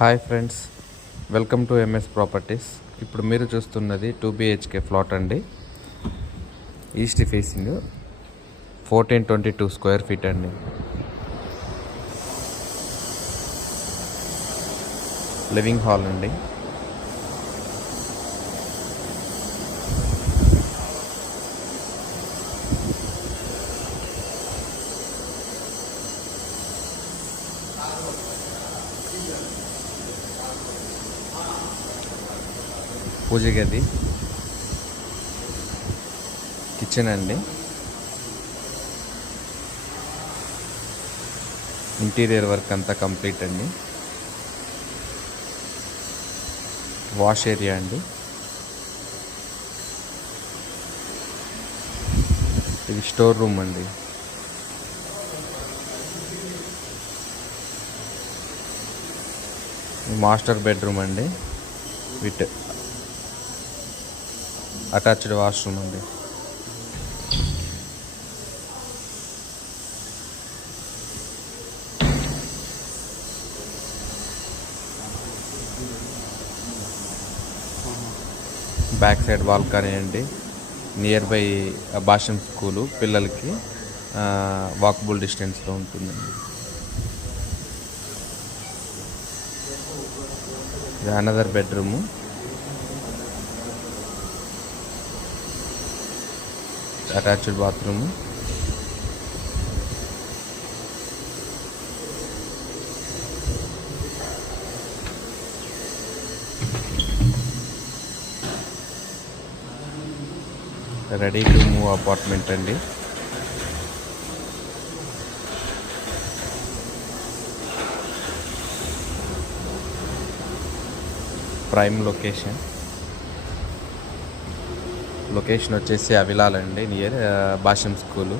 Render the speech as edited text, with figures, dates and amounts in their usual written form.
Hi friends, welcome to MS properties. ఇప్పుడు మీరు చూస్తున్నది 2 BHK ఫ్లాట్ అండి. ఈస్ట్ ఫేసింగ్ 1422 స్క్వేర్ ఫీట్ అండి. లివింగ్ హాల్ అండి. పూజ గది, కిచెన్ అండి. ఇంటీరియర్ వర్క్ అంతా కంప్లీట్ అండి. వాష్ ఏరియా అండి. ఇది స్టోర్ రూమ్ అండి. మాస్టర్ బెడ్రూమ్ అండి విత్ అటాచ్డ్ వాష్రూమ్ అండి. బ్యాక్ సైడ్ బాల్కనీ అండి. నియర్ బై భాషం స్కూలు పిల్లలకి వాకబుల్ డిస్టెన్స్లో ఉంటుందండి. ఇది another bedroom. Attached bathroom. Ready to move apartment అండి. ప్రైమ్ లొకేషన్ వచ్చేసి అవిలాల్ అండి, నియర్ భాషం స్కూలు.